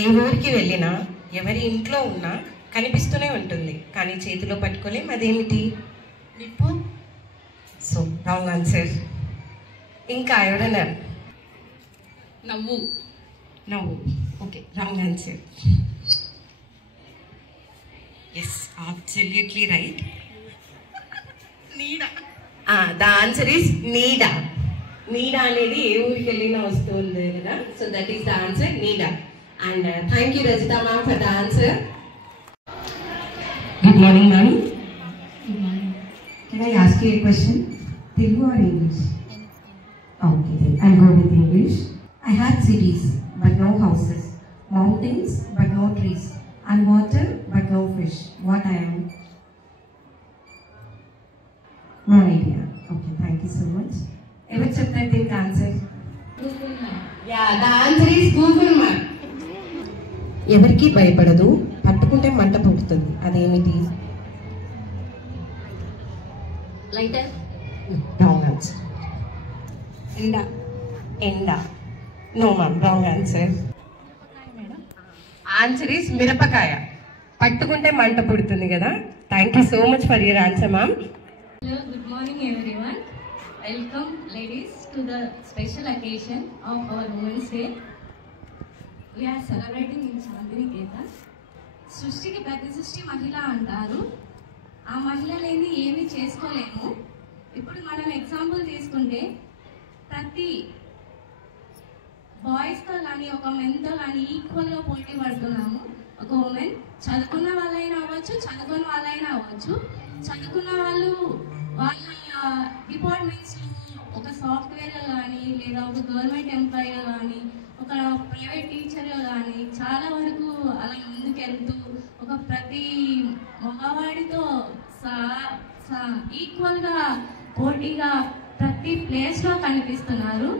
ఏ ఊరికి వెళ్ళినా ఎవరి ఇంట్లో ఉన్నా కనిపిస్తూనే ఉంటుంది, కానీ చేతిలో పట్టుకోలేం. అదేమిటి? నిప్పు. So wrong answer. ఇంకా ఎవరన్నా? నవ్వు. నవ్వు. Okay, wrong answer. Yes, absolutely right. నీడ. ద ఆన్సర్ ఈస్ నీడ. నీడ అనేది ఏ ఊరికి వెళ్ళినా వస్తుంది కదా, so that is the answer, నీడ. And thank you Rajitha ma'am for the answer. Good morning ma'am. Good morning. Can I ask you a question? Telugu or English? Okay, then I'll go with English. I had cities but no houses, mountains but no trees, and water but no fish. What I am? No idea. Okay, thank you so much. Ever చెప్తారు దీనికి answer? Google Map. Yeah, the answer is Google Map. ఎవరికి భయపడదు, పట్టుకుంటే మంట పుడుతుంది, అదేమిటి? Lighter. Wrong answer. ఎండ. ఎండ. No ma'am, wrong answer. Answer is మిరపకాయ. పట్టుకుంటే మంట పుడుతుంది కదా. Thank you so much for your answer ma'am. Hello, good morning everyone. Welcome ladies to the special occasion of our Women's Day. We are celebrating in Chandriketan. సృష్టికి ప్రతి సృష్టి మహిళ అంటారు. ఆ మహిళ లేని ఏమీ చేసుకోలేము. ఇప్పుడు మనం ఎగ్జాంపుల్ తీసుకుంటే ప్రతి బాయ్స్తో కానీ ఒక మెన్తో కానీ ఈక్వల్గా పోటీ పడుతున్నాము. ఒక ఉమెన్ చదువుకున్న వాళ్ళైనా అవ్వచ్చు, చదువుకున్న వాళ్ళైనా అవ్వచ్చు. చదువుకున్న వాళ్ళు వాళ్ళ డిపార్ట్మెంట్స్లో ఒక సాఫ్ట్వేర్గా కానీ, లేదా ఒక గవర్నమెంట్ ఎంప్లాయీగా కానీ, ఒక ప్రైవేట్ టీచర్గా కానీ చాలా వరకు అలా ముందుకెళ్తూ ఒక ప్రతి మగవాడితో ఈక్వల్గా పోటీగా ప్రతి ప్లేస్లో కనిపిస్తున్నారు.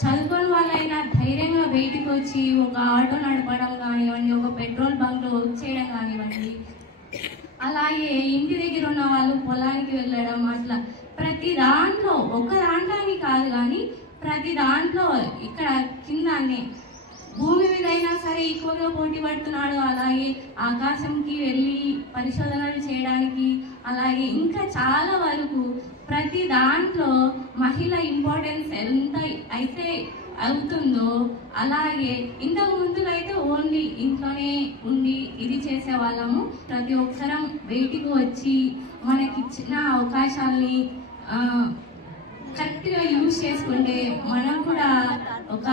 చదువుకోని వాళ్ళైనా ధైర్యంగా బయటికి వచ్చి ఒక ఆటో నడపడం కానివ్వండి, ఒక పెట్రోల్ బంక్లో వర్క్ చేయడం కానివ్వండి, అలాగే ఇంటి దగ్గర ఉన్న వాళ్ళు పొలానికి వెళ్ళడం, అట్లా ప్రతి దాంట్లో ఒక దాంట్లో అని కాదు కానీ ప్రతి దాంట్లో ఇక్కడ కింద భూమి మీద అయినా సరే ఈక్వల్గా పోటీ పడుతున్నాడు. అలాగే ఆకాశంకి వెళ్ళి పరిశోధనలు చేయడానికి, అలాగే ఇంకా చాలా వరకు ప్రతి దాంట్లో మహిళ ఇంపార్టెన్స్ ఎంత అయితే అవుతుందో, అలాగే ఇంతకు ముందులో అయితే ఓన్లీ ఇంట్లోనే ఉండి ఇది చేసేవాళ్ళము. ప్రతి ఒక్కరం బయటికి వచ్చి మనకిచ్చిన అవకాశాలని కరెక్ట్గా యూజ్ చేసుకుంటే మనం కూడా ఒక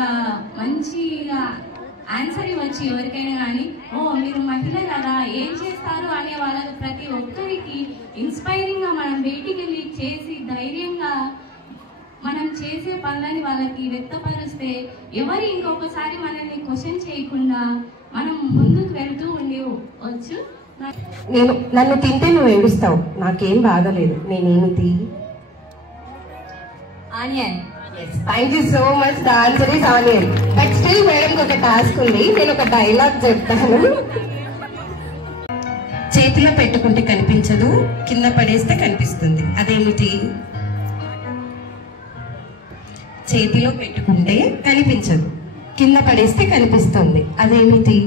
మంచిగా ఆన్సర్ ఇవ్వచ్చు ఎవరికైనా కానీ. ఓ మీరు మహిళ కదా, ఏం చేస్తారు అనే వాళ్ళకి ప్రతి ఒక్కరికి ఇన్స్పైరింగ్గా మనం బయటికి వెళ్ళి చేసి ధైర్యంగా మనం చేసే పనులని వాళ్ళకి వ్యక్తపరిస్తే ఎవరు ఇంకొకసారి మనల్ని క్వశ్చన్ చేయకుండా మనం ముందుకు వెళ్తూ ఉండవచ్చు. నన్ను తింటే నువ్వు ఏడుస్తావు, నాకేం బాధలేదు, నేనేమిటి? Onion. Thank you so much. The answer is onion. But still madam ఒక టాస్క్ ఉంది, నేను ఒక డైలాగ్ చెప్తాను. చేతిలో పెట్టుకుంటే కనిపించదు, కింద పడేస్తే కనిపిస్తుంది, అదేమిటి? చేతిలో పెట్టుకుంటే కనిపించదు, కింద పడేస్తే కనిపిస్తుంది, అదేమిటి?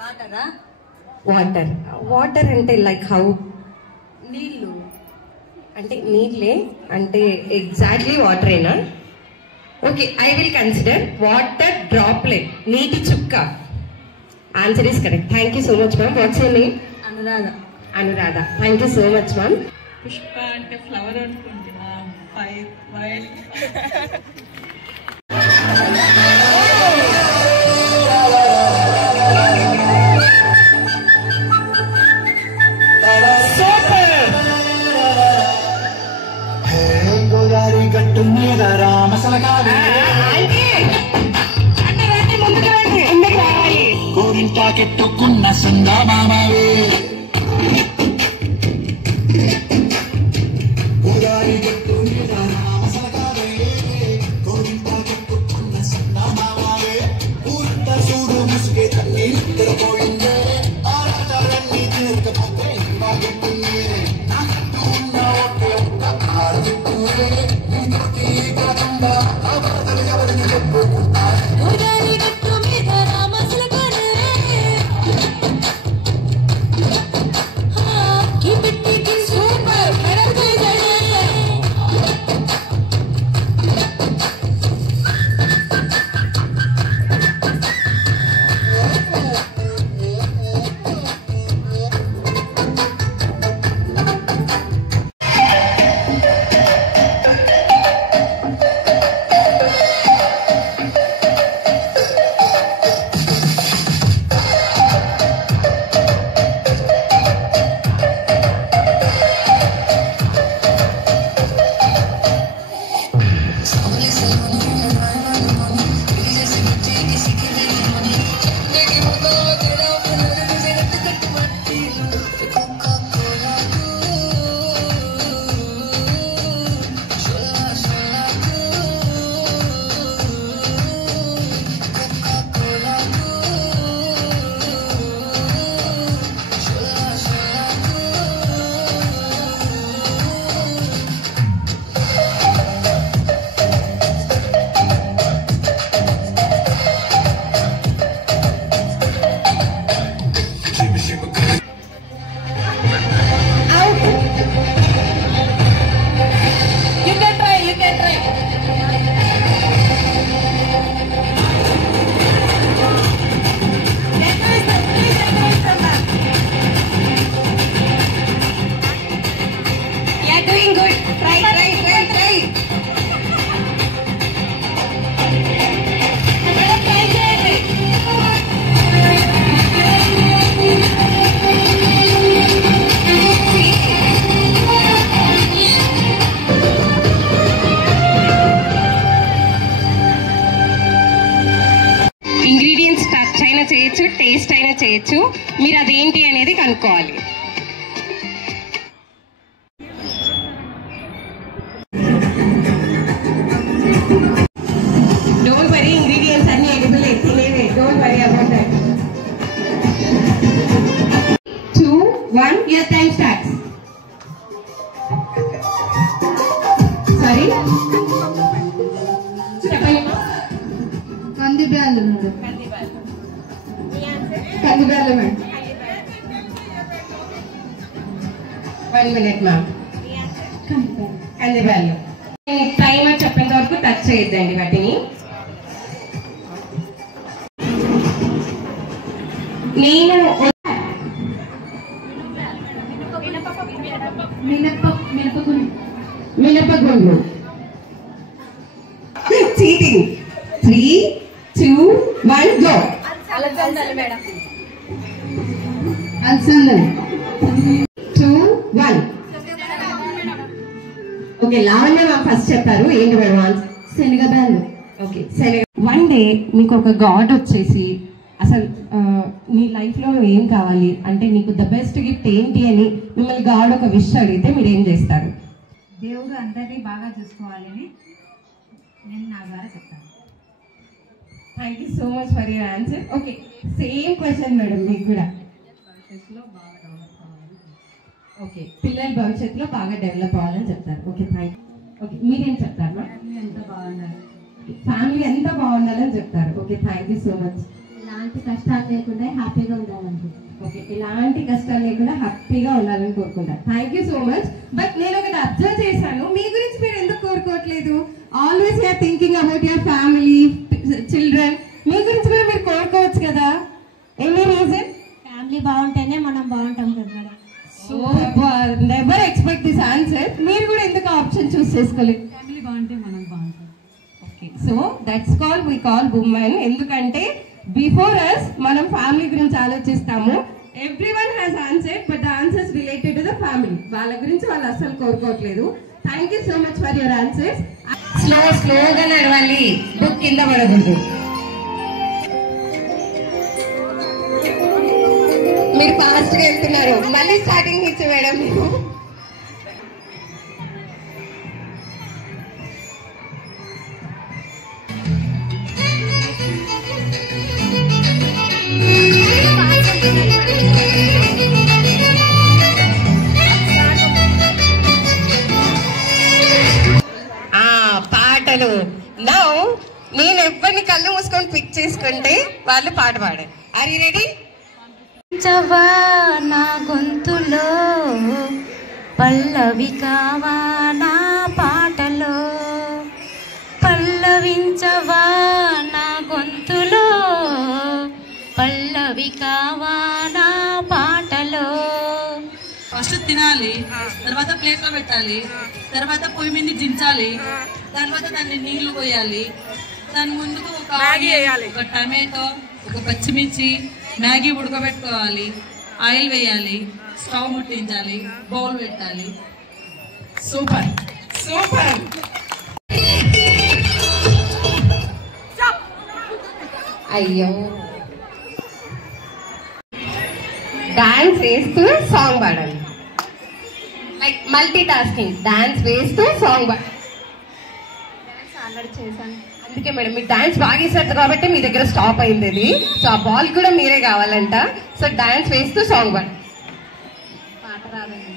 వాటరా? వాటర్. వాటర్ అంటే లైక్ హౌ? నీళ్ళు. అంటే నీళ్ళే అంటే ఎగ్జాక్ట్లీ వాటరేనా? Okay, I will consider water droplet, నీటి చుక్క. Answer is correct. Thank you so much ma'am. What's your name? Anuradha. Anuradha. Thank you so much ma'am. పుష్ప అంటే ఫ్లవర్ అనుకుంటున్నా. వైల్డ్. గట్టు మీద రామసలకాలి కోరింటాకెట్టుకున్న సందామామవే గోదారి గట్టు మీద రామసలకాలే కోరింటాకెట్టుకున్న సందామామవే ఊరంతా చూడు ముసుగే తల్లి పోయిందే ఆరాటాలన్నీ తీరకపోతే బాగుంటుంది నాకంటూ ఉన్న ఒకే ఒక్క ఆడపిట్టులే ఎవరిని చెప్పుకుంటారు. టచ్ అయినా చేయొచ్చు, టేస్ట్ అయినా చేయొచ్చు. మీరు అదేంటి అనేది కనుక్కోవాలి. డోంట్ వరీ, ఇంగ్రీడియంట్స్ అన్ని ఎడిబుల్ తినేవే. Don't worry about that. 2, 1 your time starts. Sorry చెప్పండి. కందిబ్యాలు మేడం. కందిబ్యాలు మేడం. 1 minute ma'am. కందిబ్యాలు. టైమర్ చెప్పేంత వరకు టచ్ చేయొద్దండి వాటిని. నేను మినపగుండ్లు. చీటింగ్. 3, 2, 1 గో. అలసందలు. 2, 1. ఓకే, లావణ్య మ్యామ్ ఫస్ట్ చెప్పారు. ఏంటి మేడం? శనగబ్యాలు. ఓకే, శనగ. వన్ డే మీకు ఒక గాడ్ వచ్చేసి అసలు నీ లైఫ్లో ఏం కావాలి అంటే నీకు ద బెస్ట్ గిఫ్ట్ ఏంటి అని మిమ్మల్ని గాడ్ ఒక విష్ అడిగితే మీరు ఏం చేస్తారు? దేవుడు అందరినీ బాగా చూసుకోవాలని నేను నా ద్వారా చెప్తాను. Thank you so much for your answer. Okay, same question madam మీకు కూడా. ఓకే, పిల్లల భవిష్యత్తులో బాగా డెవలప్ అవ్వాలని చెప్తారు. Okay, thank you. ఓకే, మీరేం చెప్తారు మ్యామ్? ఎంత బాగున్నారు. ఫ్యామిలీ ఎంత బాగుండాలని చెప్తారు. Okay, thank you so much. ఎలాంటి కష్టాలు లేకుండా హ్యాపీగా ఉండాలనుకుంటున్నాను. ఓకే, ఎలాంటి కష్టాలు లేకుండా హ్యాపీగా ఉండాలని కోరుకుంటారు. Thank you so much. But నేను ఒకటి అబ్జర్వ్ చేశాను, మీ గురించి మీరు ఎందుకు కోరుకోవట్లేదు? Always you're thinking about your family, children. మీ గురించి కూడా మీరు కోరుకోవచ్చు కదా. Any reason? ఫ్యామిలీ బాగుంటేనే మనం బాగుంటాం కదా madam. Super. Never expect this answer. మీరు కూడా ఎందుకు ఆప్షన్ చూస్ చేసుకోలేదు? ఫ్యామిలీ బాగుంటే మనం బాగుంటాం. Okay, so that's call we call women. ఎందుకంటే బిఫోర్ అస్ మనం ఫ్యామిలీ గురించి ఆలోచిస్తాము. Everyone has answer, but the answers related to the family. వాళ్ళ గురించి వాళ్ళు అస్సలు కోరుకోవట్లేదు. Thank you so much for your answers. స్లోగా నడవాలి, బుక్ కింద పడకూడదు. మీరు ఫాస్ట్ గా వెళ్తున్నారు. మళ్ళీ స్టార్టింగ్ నుంచి మేడం మీరు. పాటలు. నౌ నేను ఎవరిని కళ్ళు మూసుకొని పిక్ చేసుకుంటే వాళ్ళు పాట పాడారు. Are you ready? చవా నా గొంతులో పల్లవి కావా నా పాటలో, పల్లవించవా నా గొంతులో పల్లవి కావా నా పాటలో. ఫస్ట్ తినాలి, తర్వాత ప్లేట్లో పెట్టాలి, తర్వాత పొయ్యి మీద దించాలి, తర్వాత దాన్ని నీళ్లు పోయాలి, దాని ముందుకు ఒక ఆనియన్, ఒక టమాటో, ఒక పచ్చిమిర్చి, మ్యాగీ ఉడకబెట్టుకోవాలి, ఆయిల్ వేయాలి, స్టవ్ ముట్టించాలి, బౌల్ పెట్టాలి. Super super. అయ్యో, డాన్స్ వేస్తూ సాంగ్ పాడాలి. Like multi tasking. డాన్స్ వేస్తూ సాంగ్ పాడాలి. ఆల్రెడీ చేశాను. అందుకే మేడం మీరు డాన్స్ బాగా వేసారు కాబట్టి మీ దగ్గర స్టాప్ అయింది అది. సో ఆ బాల్ కూడా మీరే కావాలంట. సో డాన్స్ వేస్తూ సాంగ్ పాడాలి. పాట రాదండి.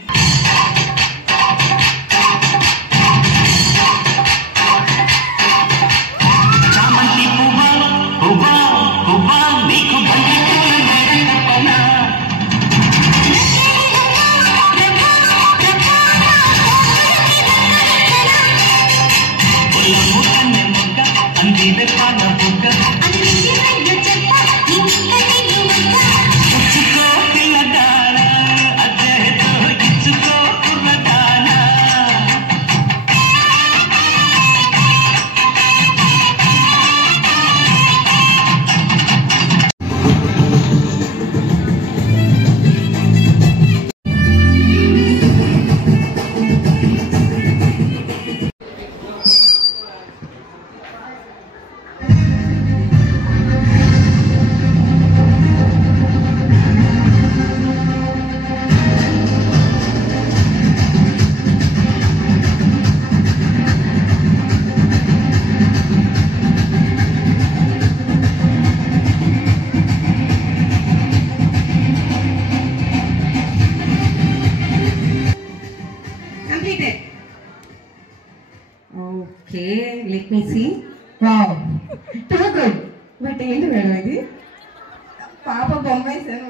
పాప బొమ్మాయి సార్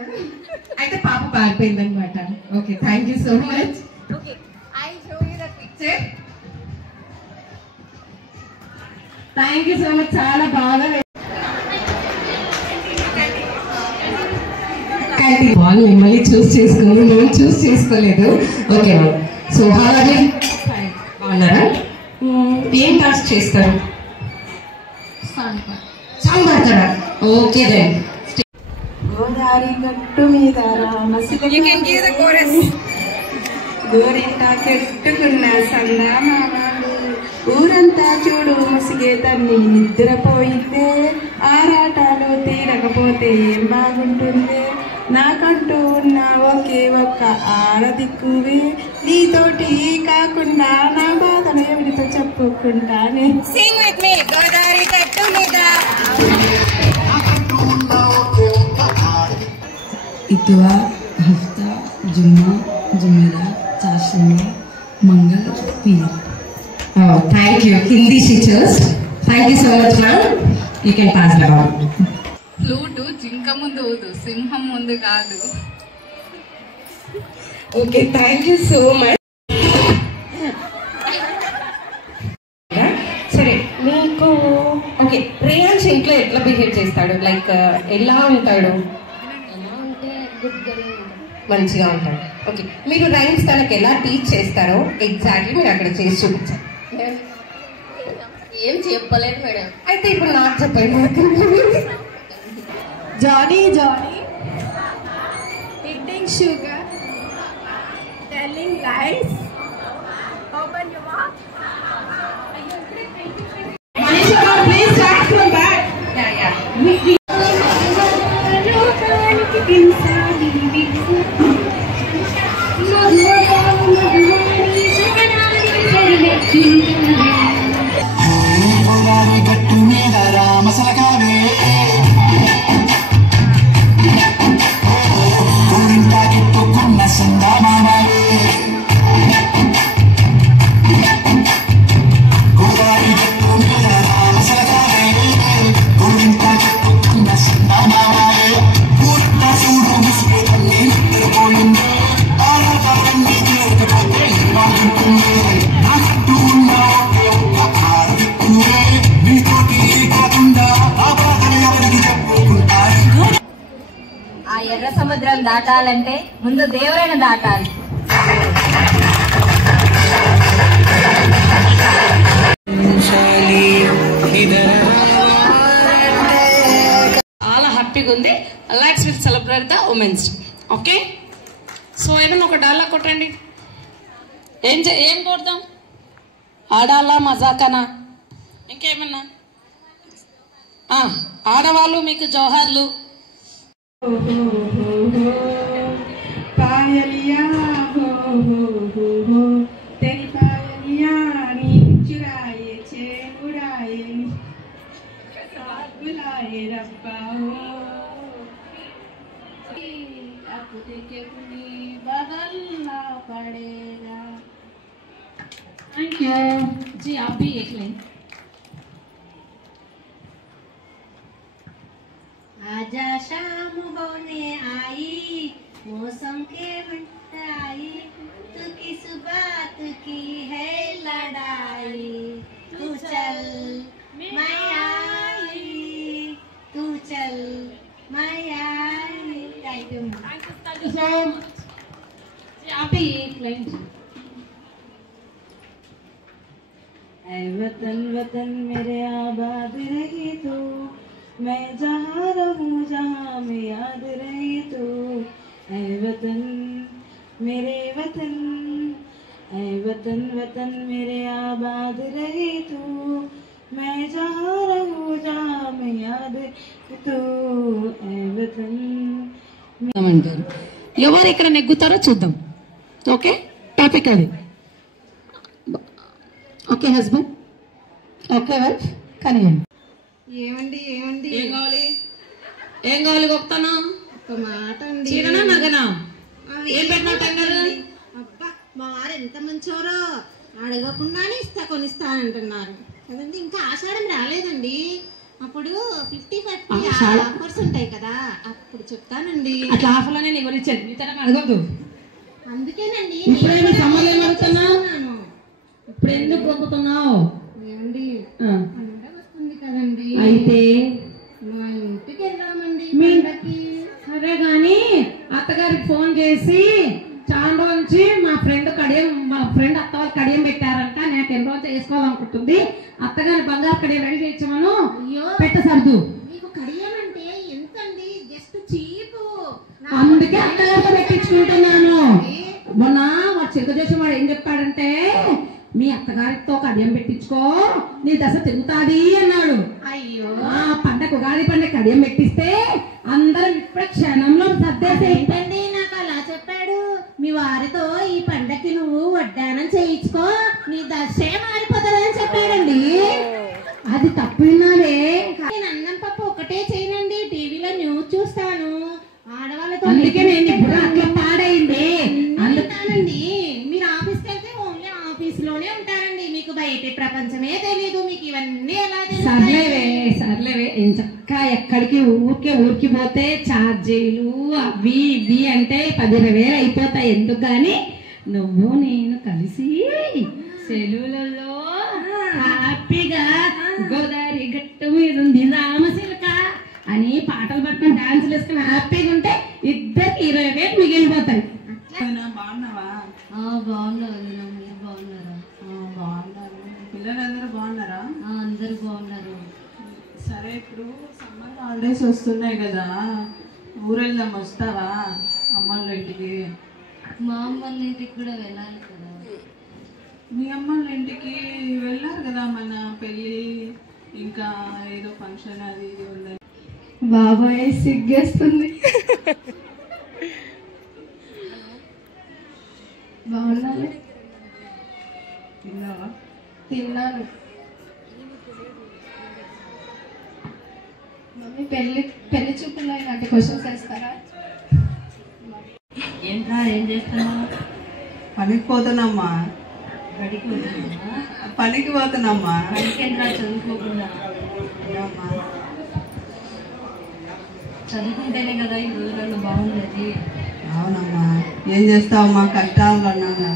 అయితే పాప పారిపోయింది అనమాట. Okay, thank you so much. Okay, I show you the picture. Thank you so much, చాలా బాగా వాళ్ళు మిమ్మల్ని చూస్ చేసుకుని మేము చూస్ చేసుకోలేదు. ఓకే, సో హాలీ బాగున్నారా? ఏం టాస్క్ చేస్తారు? సాంగ్ పాడతారా? Okay then. గోదావరి గట్టు మీద గోరింట కెట్టుకున్న సందామాలు ఊరంతా చూడు ముసిగే తన్ని నిద్రపోయిందే ఆరాటాలు తీరకపోతే ఏం బాగుంటుంది నాకంటూ ఉన్న ఒకే ఒక్క ఆడదిక్కువే నీతోటి కాకుండా నా బాధను ఎవరితో చెప్పుకుంటానే. సింగ్ విత్ మీ గోదావరి గట్టు మీద इतवा हफ्ता जुम्मा Jumeirah चाशुमा Mangal Pir. Oh, thank you. Hindi teachers. Thank you so much, ma'am. You can pass the ball. Flute జింక ముందు ఊదు సింహం ముందు కాదు. Okay, thank you so much. సరే, మీకు ఓకే రేయాన్స్ ఇంట్లో ఎట్లా బిహేవ్ చేస్తాడు? లైక్ ఎలా ఉంటాడు? మంచిగా ఉంటాడు. ఓకే, మీరు రైమ్స్ తనకి ఎలా టీచ్ చేస్తారో ఎగ్జాక్ట్లీ మీరు అక్కడ చేసి చూపించారు. ఏం చెప్పలేదు మేడం. అయితే ఇప్పుడు నాకు చెప్పండి. Johnny Johnny eating sugar, telling lies, open your mouth. Manisha, please start from back. Yeah. గట్టు మీద రామసలకావే గోరింటా కెట్టుకున్న సందామావే గోదావరి గట్టు మీద రామసలకావే గోరింటా కెట్టుకున్న సందామావే ఊరంతా చూడు ముసుగే తల్లి నిద్రపోయింది ఆరాటలన్నీ తీరకపోతే బాగుంటుంది నాకంటూ ఉన్న ఒకే ఒక్క ఆడదిక్కువే నీతోటి కాకుండా ఆ బాధలు ఎవరికి చెప్పుకుంటారు. ఆ ఎర్ర సముద్రం దాటాలంటే ముందు దేవుడైన దాటాలి. చాలా హ్యాపీగా ఉంది. Let's will celebrate the women's day. Okay, so ఏదైనా ఒక డైలాగ్ కొట్టండి. ఏం కొడదాం? ఆడాలా మజాకనా ఇంకేమన్నా? ఆడవాళ్ళు మీకు జోహార్లు. पायलिया हो तेरी पायलिया नी चुराए चैन उड़ाए साथ बुलाए रब्बा हो अब देखे अपनी बदलना पड़ेगा. थैंक यू जी. आप भी एक लाइन. आजा शाम होने आई मौसम के मंट आई तू किस बात की है लड़ाई तू चल मैं आई तू चल मैं आई. थैंक यू सो मच जी. आप भी एक लाइन. ऐ वतन वतन मेरे आबाद रही तू मैं जहाँ रहूँ जहाँ में याद रही तू. ऐ वतन मेरे वतन ऐ वतन वतन मेरे आबाद रही तू मैं जहाँ रहूँ जहाँ में याद तू. ऐ वतन అంటారు. ఎవరు ఇక్కడ నెగ్గుతారో చూద్దాం. ఓకే, టాపిక్ అది. ఓకే హస్బెండ్, ఓకే వైఫ్, కానీ ఏమండి ఏమండి ఏం కావాలి గొప్పతనా? ఒక మాట అండి. చీరనా నగనా? ఏం పెట్టినా టెండర్? అబ్బా మా వారు ఎంత మంచోరో అడగకుండానే కొనిస్తా అంటున్నారు కదండి. ఇంకా ఆషాఢం రాలేదండి. అప్పుడు 55% ఉంటాయి కదా, అప్పుడు చెప్తానండి. అట్లా ఆఫర్లో నేను ఎవరు ఇచ్చాను నీ తనకు అడగద్దు. అందుకేనండి ఇప్పుడేమి సమ్మర్ ఏమడుగుతున్నావు? ఇప్పుడు ఎందుకు గొంపుతున్నావు? ఏమండి పండగ వస్తుంది కదండి, అయితే మా ఇంటికి వెళ్దామండి పండగకి. సరే గాని అత్తగారికి ఫోన్ చేసి చాలా రోజు నుంచి మా ఫ్రెండ్ అత్త వాళ్ళు కడియం పెట్టారంట, నాకు ఎన్ని రోజులు చేసుకోవాలనుకుంటుంది, అత్తగారి బంగారు కడియం రెడీ చేయించమను పెట్టసర్దు. మీకు కడియం అంటే ఎంతండి? జస్ట్ చీపు. అందుకే అత్తగారితో పెట్టించుకుంటున్నాను. మొన్న మా చిలుక చేసి వాడు ఏం చెప్పాడంటే మీ అత్తగారితో కడియం పెట్టించుకో నీ దశ తిరుగుతాది అన్నాడు. అయ్యో పండగ ఉగాది పండగ కడియం పెట్టిస్తే అందరం ఇప్పుడు క్షణంలో ఏంటండి నాకు అలా చెప్పాడు? మీ వారితో ఈ పండగకి నువ్వు వడ్డానం చేయించుకో నీ దశే మారిపోతుందని చెప్పాడండి. అది తప్పినావే. నేను అన్నం పప్పు ఒకటే చేయనండి, టీవీలో న్యూస్ చూస్తాను ఆడవాళ్ళతో. అందుకే నేను ఇప్పుడు అట్లా పాడైంది అందుతానండి. మీరు ఆఫీస్కి వెళ్తే ఓన్లీ ఆఫీస్ లోనే ఉంటారండి, మీకు బయట ప్రపంచమే తెలీదు. మీకు ఇవన్నీ ఎలా సర్లేవే చక్క ఎక్కడికి ఊరికి పోతే ఛార్జీలు అవి ఇవి అంటే 10,000 అయిపోతాయి. ఎందుకు గాని నువ్వు నేను కలిసి సెలవులలో హ్యాపీగా గోదావరి గట్టు మీద ఉంది రామశిలక అని పాటలు పట్టుకుని డాన్సులు వేసుకుని హ్యాపీగా ఉంటే ఇద్దరికి 20,000 మిగిలిపోతాయి. బాగున్నావా? బాగున్నారు. మీరు బాగున్నారా? బాగున్నారు. పిల్లలందరూ బాగున్నారా? అందరు బాగున్నారు. సరే ఇప్పుడు సమ్మర్ హాలిడేస్ వస్తున్నాయి కదా, ఊరెళ్దాం, వస్తావా అమ్మళ్ళ ఇంటికి? మా అమ్మళ్ళ ఇంటికి కూడా వెళ్ళాలి కదా. మీ అమ్మళ్ళ ఇంటికి వెళ్ళారు కదా, మన పెళ్ళి ఇంకా ఏదో ఫంక్షన్ అది ఇది ఉంది. బాబాయ్ సిగ్గేస్తుంది. బాగున్నాను. తిన్నావా? తిన్నాను. మమ్మీ పెళ్లి చూపుల్లో ఇలాంటి క్వశ్చన్స్ వేస్తారా? ఏంట్రా ఏం చేస్తున్నావు? పనికి పోతున్నామ్మా. బడికి పోతున్నావా? పనికి పోతున్నామ్మా. బడికేంట్రా చదువుకోకుండా? చదువుకుంటేనే కదా ఈ రోజులలో బాగుండేది. అవునమ్మా, ఏం చేస్తావమ్మా, కష్టాలు అన్నాగా.